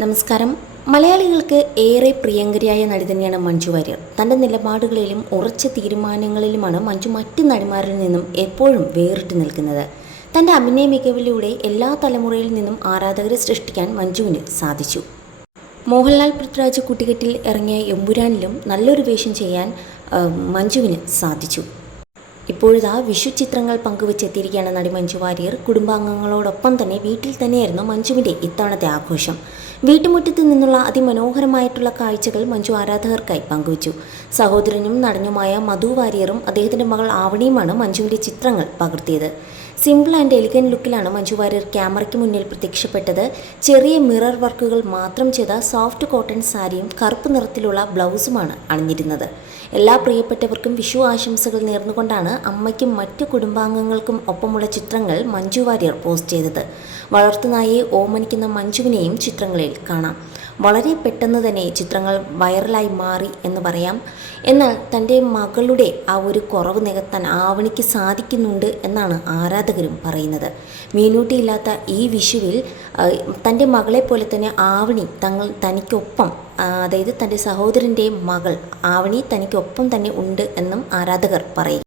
നമസ്കാരം. മലയാളികൾക്ക് ഏറെ പ്രിയങ്കരിയായ നടി തന്നെയാണ് മഞ്ജു വാര്യർ. തൻ്റെ നിലപാടുകളിലും ഉറച്ച തീരുമാനങ്ങളിലുമാണ് മഞ്ജു മറ്റ് നടിമാരിൽ നിന്നും എപ്പോഴും വേറിട്ട് നിൽക്കുന്നത്. തൻ്റെ അഭിനയ മികവിലൂടെ എല്ലാ തലമുറയിൽ നിന്നും ആരാധകരെ സൃഷ്ടിക്കാൻ മഞ്ജുവിന് സാധിച്ചു. മോഹൻലാൽ പൃഥ്വിരാജ് കൂട്ടുകെട്ടിൽ ഇറങ്ങിയ എമ്പുരാനിലും നല്ലൊരു വേഷം ചെയ്യാൻ മഞ്ജുവിന് സാധിച്ചു. ഇപ്പോഴിതാ വിഷു ചിത്രങ്ങൾ പങ്കുവെച്ചെത്തിയിരിക്കുകയാണ് നടി മഞ്ജു വാര്യർ. കുടുംബാംഗങ്ങളോടൊപ്പം തന്നെ വീട്ടിൽ തന്നെയായിരുന്നു മഞ്ജുവിൻ്റെ ഇത്തവണത്തെ ആഘോഷം. വീട്ടുമുറ്റത്ത് നിന്നുള്ള അതിമനോഹരമായിട്ടുള്ള കാഴ്ചകൾ മഞ്ജു ആരാധകർക്കായി പങ്കുവച്ചു. സഹോദരനും നടനുമായ മധു വാര്യറും അദ്ദേഹത്തിൻ്റെ മകൾ ആവണിയുമാണ് മഞ്ജുവിൻ്റെ ചിത്രങ്ങൾ പകർത്തിയത്. സിമ്പിൾ ആൻഡ് എലിഗൻറ്റ് ലുക്കിലാണ് മഞ്ജു വാര്യർ ക്യാമറയ്ക്ക് മുന്നിൽ പ്രത്യക്ഷപ്പെട്ടത്. ചെറിയ മിറർ വർക്കുകൾ മാത്രം ചെയ്ത സോഫ്റ്റ് കോട്ടൺ സാരിയും കറുപ്പ് നിറത്തിലുള്ള ബ്ലൗസുമാണ് അണിഞ്ഞിരുന്നത്. എല്ലാ പ്രിയപ്പെട്ടവർക്കും വിഷു ആശംസകൾ നേർന്നുകൊണ്ടാണ് അമ്മയ്ക്കും മറ്റു കുടുംബാംഗങ്ങൾക്കും ഒപ്പമുള്ള ചിത്രങ്ങൾ മഞ്ജു വാര്യർ പോസ്റ്റ് ചെയ്തത്. വളർത്തുനായെ ഓമനിക്കുന്ന മഞ്ജുവിനെയും ചിത്രങ്ങളിൽ കാണാം. വളരെ പെട്ടെന്ന് തന്നെ ചിത്രങ്ങൾ വൈറലായി മാറി എന്ന് പറയാം. എന്നാൽ തൻ്റെ മകളുടെ ആ ഒരു കുറവ് നികത്താൻ ആവണിക്ക് സാധിക്കുന്നുണ്ട് എന്നാണ് ആരാധകരും പറയുന്നത്. മീനൂട്ടിയില്ലാത്ത ഈ വിഷുവിൽ തൻ്റെ മകളെ പോലെ തന്നെ ആവണി തനിക്കൊപ്പം, അതായത് തൻ്റെ സഹോദരൻ്റെ മകൾ ആവണി തനിക്കൊപ്പം തന്നെ ഉണ്ട് എന്നും ആരാധകർ പറയും.